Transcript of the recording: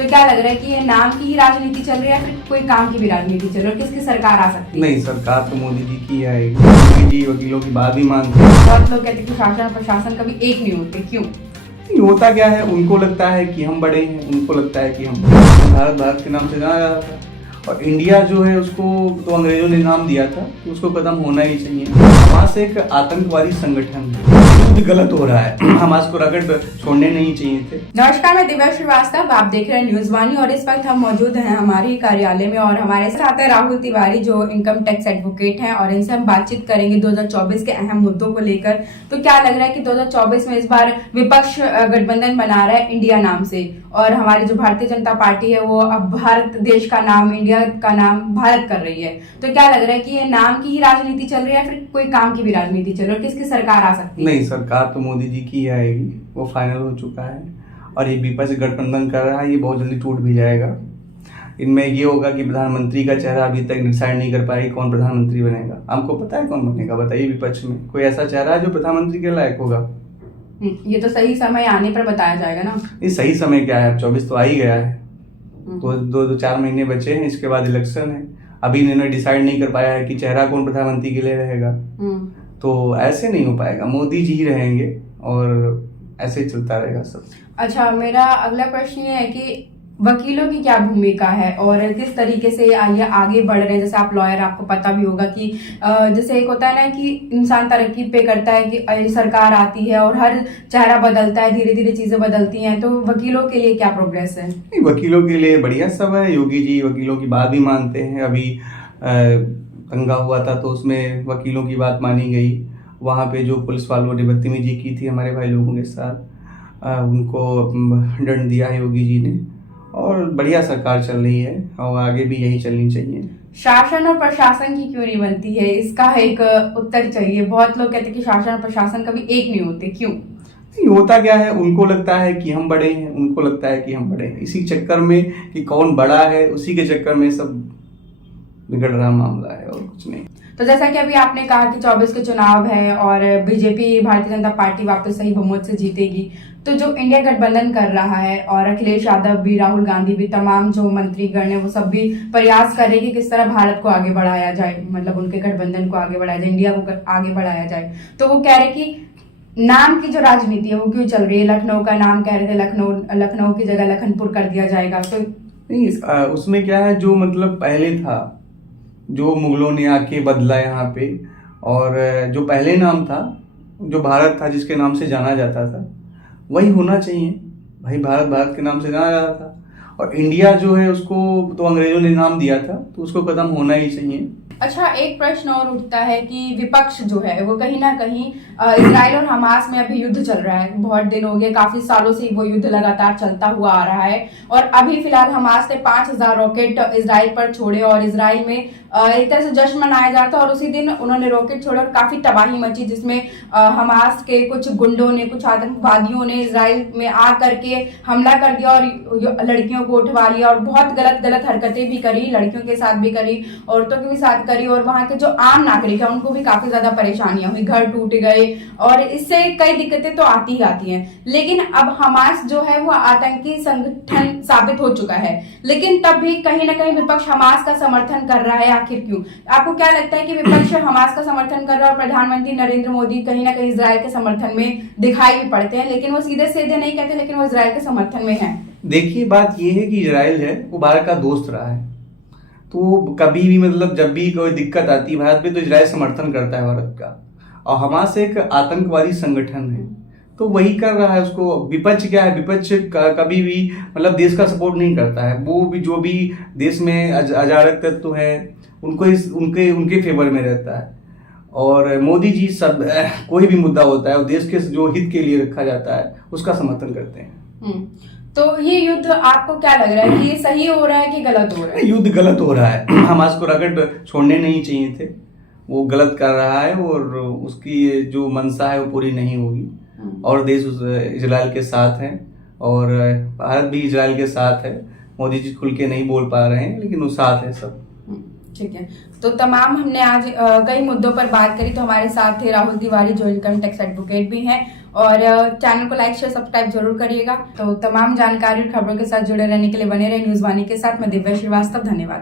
तो क्या लग रहा है कि ये नाम की ही राजनीति चल रही है या फिर कोई काम की भी राजनीति चल रही है और किसकी सरकार आ सकती है? नहीं, सरकार तो मोदी जी की आएगी। मोदी जी वकीलों की बात भी मानते हैं। बहुत लोग कहते हैं कि शासन और प्रशासन कभी एक नहीं होते, क्यों? नहीं, होता क्या है, उनको लगता है कि हम बड़े हैं, उनको लगता है कि हम भारत भारत के नाम से जाना जाता था। और इंडिया जो है उसको तो अंग्रेजों ने नाम दिया था, तो उसको खत्म होना ही चाहिए। हमास एक आतंकवादी संगठन है, युद्ध गलत हो रहा है, हमास को रगड़ छोड़ने नहीं चाहिए थे। नमस्कार, मैं दिव्या श्रीवास्तव, आप देख रहे हैं न्यूज वाणी और इस वक्त हम मौजूद हैं हमारे ही कार्यालय में और हमारे साथ है राहुल तिवारी जो इनकम टैक्स एडवोकेट हैं और इनसे हम बातचीत करेंगे 2024 के अहम मुद्दों को लेकर। तो क्या लग रहा है कि 2024 में इस बार विपक्ष गठबंधन बना रहा है इंडिया नाम से और हमारी जो भारतीय जनता पार्टी है वो अब भारत देश का नाम, इंडिया का नाम भारत कर रही है। तो क्या लग रहा है कि ये नाम की ही राजनीति चल रही है या फिर कोई काम की भी राजनीति चल रही है और किसकी सरकार आ सकती है? नहीं, सरकार तो मोदी जी की आएगी, वो फाइनल हो चुका है। और ये विपक्ष गठबंधन कर रहा है, ये बहुत जल्दी टूट भी जाएगा। इनमें ये होगा कि प्रधानमंत्री का चेहरा अभी तक डिसाइड नहीं कर पाएगी कौन प्रधानमंत्री बनेगा। हमको पता है कौन बनेगा, बताइए। विपक्ष में कोई ऐसा चेहरा है जो प्रधानमंत्री के लायक होगा? ये तो सही समय आने पर बताया जाएगा ना। ये सही समय क्या है, अब 24 तो आ ही गया है, तो दो 4 महीने बचे हैं, इसके बाद इलेक्शन है। अभी इन्होंने डिसाइड नहीं कर पाया है कि चेहरा कौन प्रधानमंत्री के लिए रहेगा। तो ऐसे नहीं हो पाएगा, मोदी जी ही रहेंगे और ऐसे ही चलता रहेगा सब। अच्छा, मेरा अगला प्रश्न ये है कि वकीलों की क्या भूमिका है और किस तरीके से ये आगे बढ़ रहे हैं? जैसे आप लॉयर, आपको पता भी होगा कि जैसे एक होता है ना कि इंसान तरक्की पे करता है कि सरकार आती है और हर चेहरा बदलता है, धीरे धीरे चीजें बदलती हैं। तो वकीलों के लिए क्या प्रोग्रेस है? नहीं, वकीलों के लिए बढ़िया सब है। योगी जी वकीलों की बात भी मानते हैं। अभी दंगा हुआ था तो उसमें वकीलों की बात मानी गई। वहाँ पे जो पुलिस वालों ने बदतमीजी की थी हमारे भाई लोगों के साथ, उनको दंड दिया है योगी जी ने। और बढ़िया सरकार चल रही है और आगे भी यही चलनी चाहिए। शासन और प्रशासन की क्यों नहीं बनती है, इसका एक उत्तर चाहिए। बहुत लोग कहते हैं कि शासन और प्रशासन कभी एक नहीं होते, क्यों? नहीं, होता क्या है, उनको लगता है कि हम बड़े हैं, उनको लगता है कि हम बड़े हैं। इसी चक्कर में कि कौन बड़ा है, उसी के चक्कर में सब बिगड़ रहा मामला है और कुछ नहीं। तो जैसा कि अभी आपने कहा कि 24 के चुनाव है और बीजेपी, भारतीय जनता पार्टी वापस सही बहुमत से जीतेगी, तो जो इंडिया गठबंधन कर रहा है और अखिलेश यादव भी, राहुल गांधी भी, तमाम जो मंत्रीगण है वो सब भी प्रयास कर रहे हैं कि किस तरह भारत को आगे बढ़ाया जाए, मतलब उनके गठबंधन को आगे बढ़ाया जाए, इंडिया को आगे बढ़ाया जाए। तो वो कह रहे कि नाम की जो राजनीति है वो क्यों चल रही है? लखनऊ का नाम कह रहे थे, लखनऊ की जगह लखनपुर कर दिया जाएगा। तो नहीं, उसमें क्या है, जो मतलब पहले था, जो मुगलों ने आके बदला यहाँ पे, और जो पहले नाम था, जो भारत था जिसके नाम से जाना जाता था, वही होना चाहिए भाई। भारत भारत के नाम से जाना जाता था और इंडिया जो है उसको तो अंग्रेजों ने नाम दिया था, तो उसको खत्म होना ही चाहिए। अच्छा, एक प्रश्न और उठता है कि विपक्ष जो है वो कहीं ना कहीं इजराइल और हमास में अभी युद्ध चल रहा है। बहुत दिन हो गए, काफी सालों से वो युद्ध लगातार चलता हुआ आ रहा है और अभी फिलहाल हमास ने 5000 रॉकेट इजराइल पर छोड़े और इजराइल में एक तरह से जश्न मनाया जा रहा था और उसी दिन उन्होंने रॉकेट छोड़े और काफी तबाही मची, जिसमें हमास के कुछ गुंडों ने, कुछ आतंकवादियों ने इजराइल में आ करके हमला कर दिया और लड़कियों को उठवा लिया और बहुत गलत गलत हरकतें भी करी, लड़कियों के साथ भी करी, औरतों के भी साथ करी और वहां के जो आम नागरिक है उनको भी काफी ज्यादा परेशानियां हुई, घर टूट गए और इससे कई दिक्कतें तो आती ही आती हैं। लेकिन अब हमास जो है वो आतंकी संगठन साबित हो चुका है, लेकिन तब भी कहीं ना कहीं विपक्ष हमास का समर्थन कर रहा है। आखिर क्यों? आपको क्या लगता है कि विपक्ष हमास का समर्थन कर रहा है और प्रधानमंत्री नरेंद्र मोदी कहीं ना कहीं इजराइल के समर्थन में दिखाई भी पड़ते हैं, लेकिन वो सीधे सीधे नहीं कहते, लेकिन वो इजराइल के समर्थन में है? देखिए, बात ये है कि इजराइल है वो भारत का दोस्त रहा है, तो कभी भी मतलब जब भी कोई दिक्कत आती है भारत में तो इजराइल समर्थन करता है भारत का। और हमास एक आतंकवादी संगठन है, तो वही कर रहा है उसको। विपक्ष क्या है, विपक्ष कभी भी मतलब देश का सपोर्ट नहीं करता है। वो भी जो भी देश में अराजक तत्व है उनको उनके फेवर में रहता है। और मोदी जी सब कोई भी मुद्दा होता है और देश के जो हित के लिए रखा जाता है उसका समर्थन करते हैं। तो ये युद्ध आपको क्या लग रहा है कि ये सही हो रहा है कि गलत हो रहा है? युद्ध गलत हो रहा है, हमास को रगड़ छोड़ने नहीं चाहिए थे, वो गलत कर रहा है और उसकी जो मंशा है वो पूरी नहीं होगी। और देश इजराइल के साथ है और भारत भी इजराइल के साथ है। मोदी जी खुल के नहीं बोल पा रहे हैं लेकिन वो साथ है सब। ठीक है, तो तमाम हमने आज कई मुद्दों पर बात करी। तो हमारे साथ थे राहुल तिवारी जो इनकम टैक्स एडवोकेट भी हैं और चैनल को लाइक शेयर सब्सक्राइब जरूर करिएगा। तो तमाम जानकारी और खबरों के साथ जुड़े रहने के लिए बने रहे न्यूज वाणी के साथ। मैं दिव्या श्रीवास्तव, धन्यवाद।